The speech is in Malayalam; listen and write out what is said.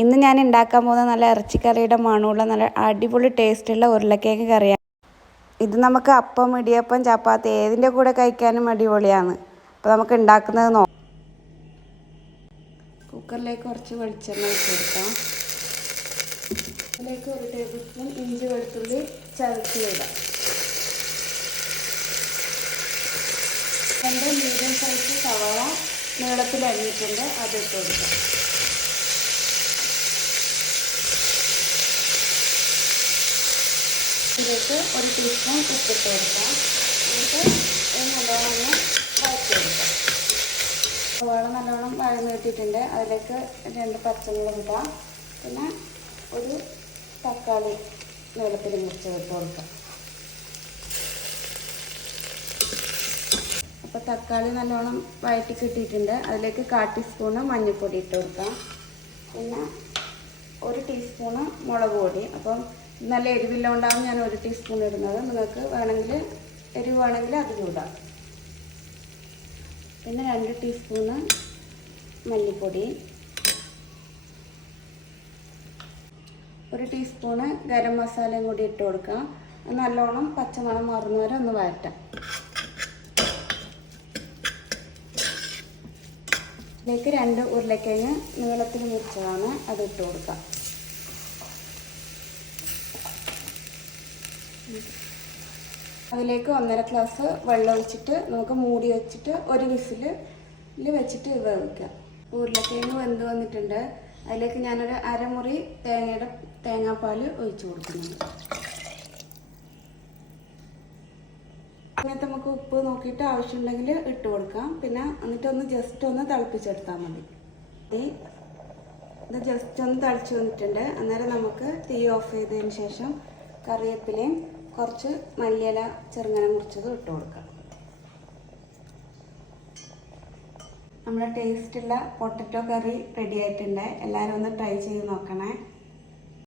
ഇന്ന് ഞാൻ ഉണ്ടാക്കാൻ പോകുന്ന നല്ല ഇറച്ചിക്കറിയുടെ മണമുള്ള നല്ല അടിപൊളി ടേസ്റ്റുള്ള ഉരുളക്കിഴങ്ങ് കറിയാണ്. ഇത് നമുക്ക് അപ്പം, ഇടിയപ്പം, ചപ്പാത്തി ഏതിൻ്റെ കൂടെ കഴിക്കാനും അടിപൊളിയാണ്. അപ്പോൾ നമുക്ക് ഉണ്ടാക്കുന്നത് നോക്കാം. കുക്കറിലേക്ക് കുറച്ച് വെളിച്ചെണ്ണ ഒഴിച്ച് കൊടുക്കാം. അതിലേക്ക് 1 ടേബിൾ സ്പൂൺ ഇഞ്ചി വെളുത്തുള്ളി ചതച്ച് ഇടാം. 2 മീഡിയം സൈസ് സവാള നീളത്തിൽ അരിഞ്ഞിട്ടുണ്ട്, അത് ഇട്ട് കൊടുക്കാം. ഇതിലേക്ക് 1 ടീസ്പൂൺ ഉപ്പിട്ട് കൊടുക്കാം. എന്നിട്ട് നല്ലോണം വഴറ്റി കൊടുക്കാം. സവാള നല്ലോണം വഴന്നിട്ടിട്ടുണ്ട്. അതിലേക്ക് 2 പച്ചമുളക് ഇടാം. പിന്നെ 1 തക്കാളി നീളത്തിൽ മുറിച്ച് ഇട്ട് കൊടുക്കാം. അപ്പോൾ തക്കാളി നല്ലോണം വഴറ്റി കിട്ടിയിട്ടുണ്ട്. അതിലേക്ക് 1/4 ടീസ്പൂണ് മഞ്ഞൾപ്പൊടി ഇട്ട് കൊടുക്കാം. പിന്നെ 1 ടീസ്പൂണ് മുളക് പൊടി. അപ്പം നല്ല എരിവില്ലോണ്ടാണ് ഞാൻ 1 ടീസ്പൂൺ ഇടുന്നത്. നിങ്ങൾക്ക് വേണമെങ്കിൽ എരിവ് വേണമെങ്കിൽ അത് ചൂടാം. പിന്നെ 2 ടീസ്പൂണ് മല്ലിപ്പൊടി, 1 ടീസ്പൂണ് ഗരം മസാലയും കൂടി ഇട്ട് കൊടുക്കാം. നല്ലോണം പച്ചമണം മാറുന്ന വരെ ഒന്ന് വഴറ്റാം. ഇതിലേക്ക് 2 ഉരുളക്കിഴങ്ങ് നീളത്തിൽ മുറിച്ചതാണ്, അത് ഇട്ട് കൊടുക്കാം. അതിലേക്ക് 1.5 ഗ്ലാസ് വെള്ളം ഒഴിച്ചിട്ട് നമുക്ക് മൂടി വെച്ചിട്ട് 1 വിസിൽ വെച്ചിട്ട് വേവിക്കാം. ഉരുളക്കിഴങ്ങ് വെന്ത് വന്നിട്ടുണ്ട്. അതിലേക്ക് ഞാനൊരു അരമുറി തേങ്ങാപ്പാൽ ഒഴിച്ച് കൊടുക്കുന്നുണ്ട്. അങ്ങനത്തെ നമുക്ക് ഉപ്പ് നോക്കിയിട്ട് ആവശ്യമുണ്ടെങ്കിൽ ഇട്ട് കൊടുക്കാം. പിന്നെ എന്നിട്ട് ജസ്റ്റ് ഒന്ന് തിളപ്പിച്ചെടുത്താൽ മതി. ഇത് ജസ്റ്റ് ഒന്ന് തിളച്ച് വന്നിട്ടുണ്ട്. അന്നേരം നമുക്ക് തീ ഓഫ് ചെയ്തതിന് ശേഷം കറിവേപ്പിലയും കുറച്ച് മല്ലിയില ചെറുങ്ങനെ മുറിച്ചതും ഇട്ട് കൊടുക്കാം. നമ്മുടെ ടേസ്റ്റുള്ള പൊട്ടറ്റോ കറി റെഡി ആയിട്ടുണ്ട്. എല്ലാവരും ഒന്ന് ട്രൈ ചെയ്ത് നോക്കണേ.